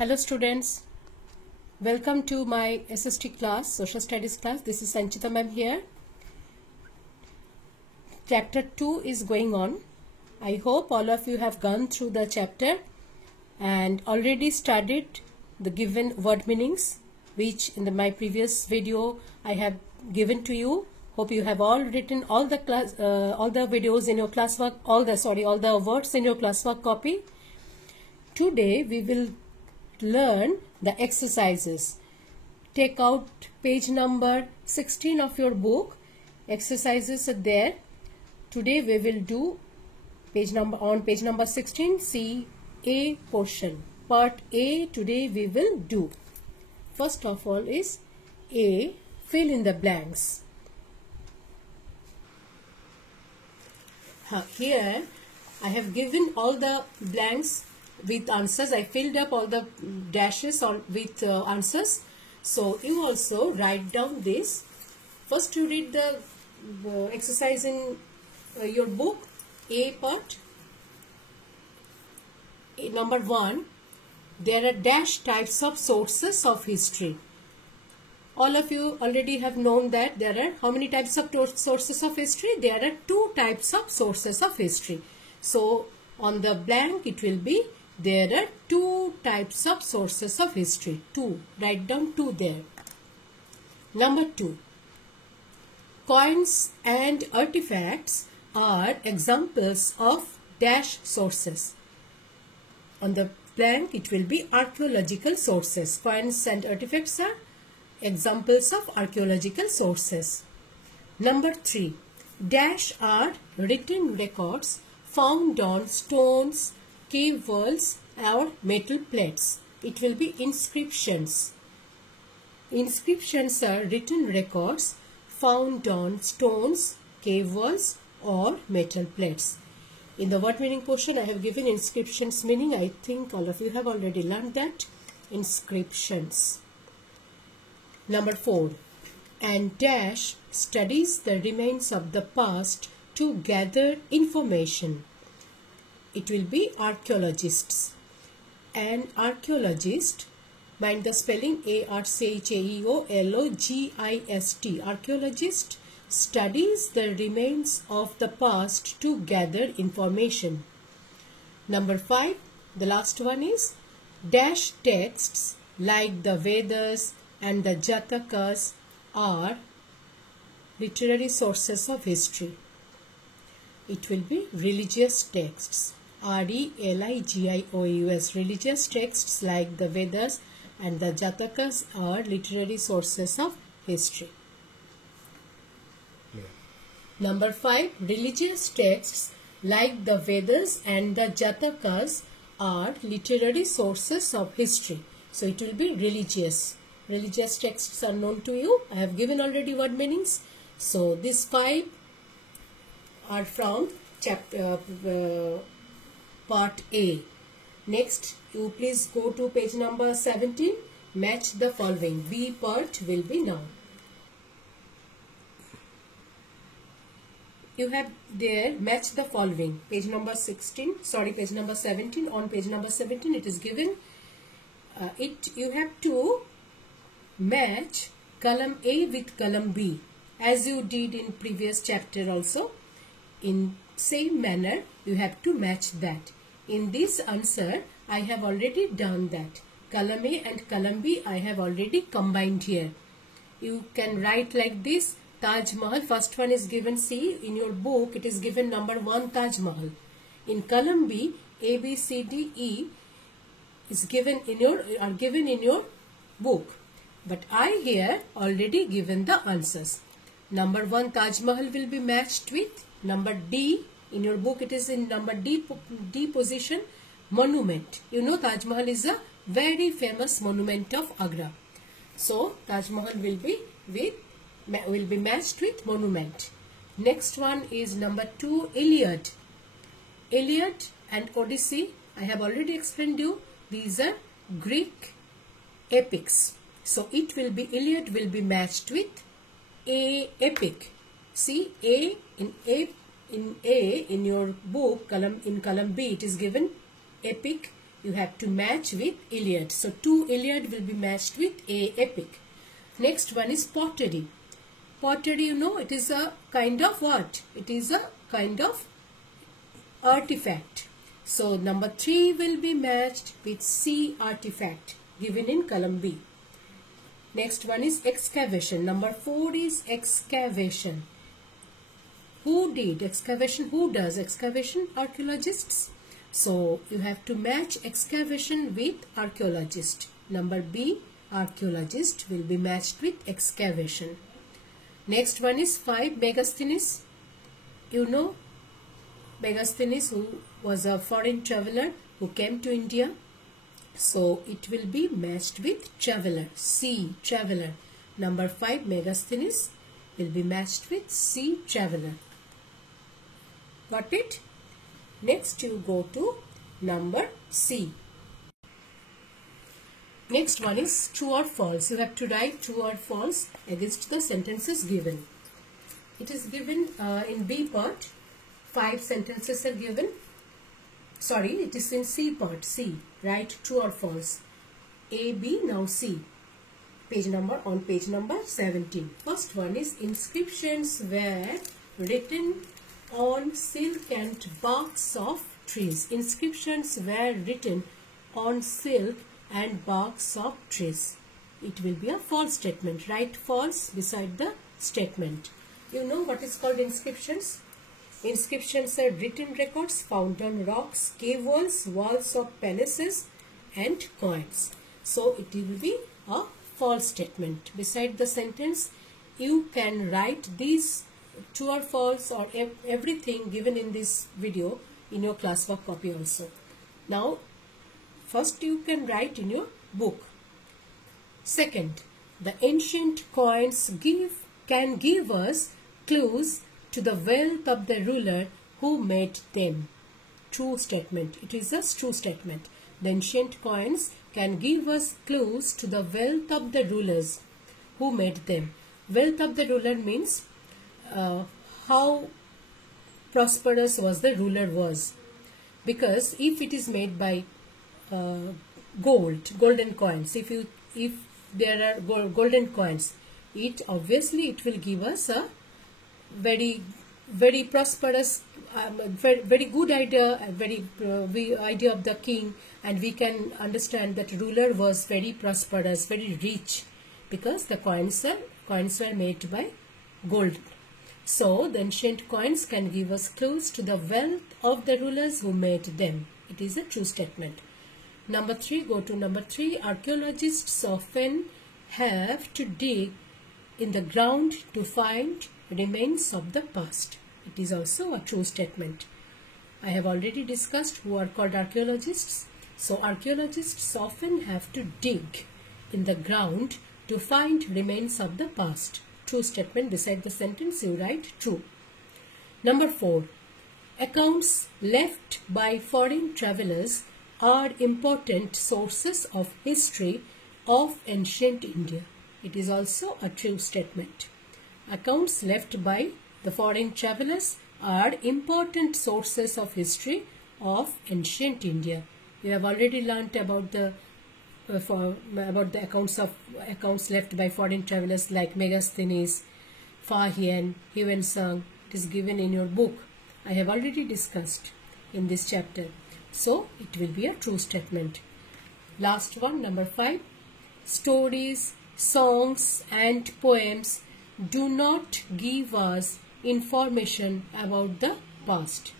Hello students, welcome to my SST class, Social Studies class. This is Sanchita ma'am here. Chapter 2 is going on. I hope all of you have gone through the chapter and already studied the given word meanings, which in my previous video I have given to you. Hope you have all written all the videos in your classwork, all the words in your classwork copy. Today we will learn the exercises. Take out page number 16 of your book. Exercises are there. Today we will do page number 16, see A portion. Part A today we will do. First of all is A, fill in the blanks. Here I have given all the blanks with answers. I filled up all the dashes with answers. So you also write down this. First you read the exercise in your book. A part. Number 1. There are dash types of sources of history. All of you already have known that there are how many types of sources of history? There are 2 types of sources of history. So on the blank it will be there are 2 types of sources of history. 2. Write down 2 there. Number 2. Coins and artifacts are examples of dash sources. On the blank it will be archaeological sources. Coins and artifacts are examples of archaeological sources. Number 3. Dash are written records found on stones, cave walls or metal plates. It will be inscriptions. Inscriptions are written records found on stones, cave walls or metal plates. In the word meaning portion I have given inscriptions meaning. I think all of you have already learned that. Inscriptions. Number 4. And dash studies the remains of the past to gather information. It will be archaeologists. An archaeologist, mind the spelling ARCHAEOLOGIST. Archaeologist studies the remains of the past to gather information. Number 5, the last one is dash texts like the Vedas and the Jatakas are literary sources of history. It will be religious texts. RELIGIOUS. Religious texts like the Vedas and the Jatakas are literary sources of history. Yeah. Number 5. Religious texts like the Vedas and the Jatakas are literary sources of history. So it will be religious. Religious texts are known to you. I have given already word meanings. So these 5 are from part A. Next, you please go to page number 17. Match the following. B part will be now. You have there match the following. Page number 17. On page number 17 it is given. You have to match column A with column B as you did in previous chapter also. In same manner you have to match that. In this answer I have already done that. Column A and column B I have already combined here. You can write like this. Taj Mahal, first one is given. C in your book it is given number 1 Taj Mahal. In column B A, B, C, D, E is given in your book. But I here already given the answers. Number 1 Taj Mahal will be matched with number D. In your book it is in number D position, monument. You know Taj Mahal is a very famous monument of Agra. So Taj Mahal will be matched with monument. Next one is number 2 Iliad. Iliad and Odyssey I have already explained you. These are Greek epics. So it will be Iliad will be matched with A epic. See in your book column B it is given epic you have to match with Iliad. So 2 Iliad will be matched with A epic. Next one is pottery. Pottery, you know, it is a kind of what? It is a kind of artifact. So number 3 will be matched with C artifact given in column B. Next one is excavation. Number 4 is excavation. Who did excavation? Who does excavation? Archaeologists. So you have to match excavation with archaeologist. Number B, archaeologist, will be matched with excavation. Next one is 5, Megasthenes. You know Megasthenes, who was a foreign traveler who came to India. So it will be matched with traveler. C, traveler. Number 5, Megasthenes, will be matched with C, traveler. Got it? Next you go to number C. Next one is true or false. You have to write true or false against the sentences given. It is given in B part. 5 sentences are given. Sorry, it is in C part. C. Write true or false. A, B, now C. Page number 17. First one is inscriptions were written on silk and barks of trees. Inscriptions were written on silk and barks of trees. It will be a false statement. Write false beside the statement. You know what is called inscriptions? Inscriptions are written records found on rocks, cave walls, walls of palaces and coins. So it will be a false statement. Beside the sentence, you can write these true or false or everything given in this video in your classwork copy also. Now, first you can write in your book. Second, the ancient coins can give us clues to the wealth of the ruler who made them. True statement. It is a true statement. The ancient coins can give us clues to the wealth of the rulers who made them. Wealth of the ruler means how prosperous was the ruler was. Because if it is made by golden coins, if there are golden coins, it obviously it will give us a very prosperous, very good idea, idea of the king, and we can understand that ruler was very prosperous, very rich, because the coins were made by gold. So the ancient coins can give us clues to the wealth of the rulers who made them. It is a true statement. Number 3, go to number 3. Archaeologists often have to dig in the ground to find remains of the past. It is also a true statement. I have already discussed who are called archaeologists. So archaeologists often have to dig in the ground to find remains of the past. True statement. Beside the sentence you write true. Number 4. Accounts left by foreign travelers are important sources of history of ancient India. It is also a true statement. Accounts left by the foreign travelers are important sources of history of ancient India. You have already learnt about the accounts left by foreign travelers like Megasthenes, Fa Hien, Huan Sung. It is given in your book. I have already discussed in this chapter. So it will be a true statement. Last one, number 5. Stories, songs and poems do not give us information about the past.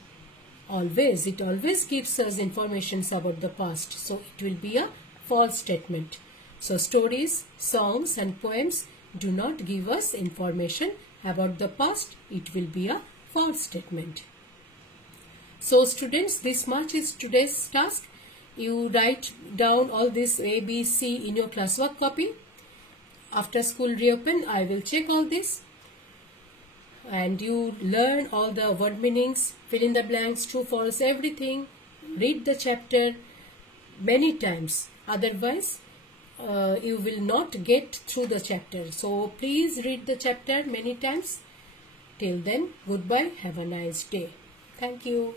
It always gives us information about the past. So it will be a false statement. So stories, songs and poems do not give us information about the past. It will be a false statement. So students, this much is today's task. You write down all this A, B, C in your classwork copy. After school reopen, I will check all this. And you learn all the word meanings, fill in the blanks, true, false, everything. Read the chapter many times. Otherwise, you will not get through the chapter. So please read the chapter many times. Till then, goodbye. Have a nice day. Thank you.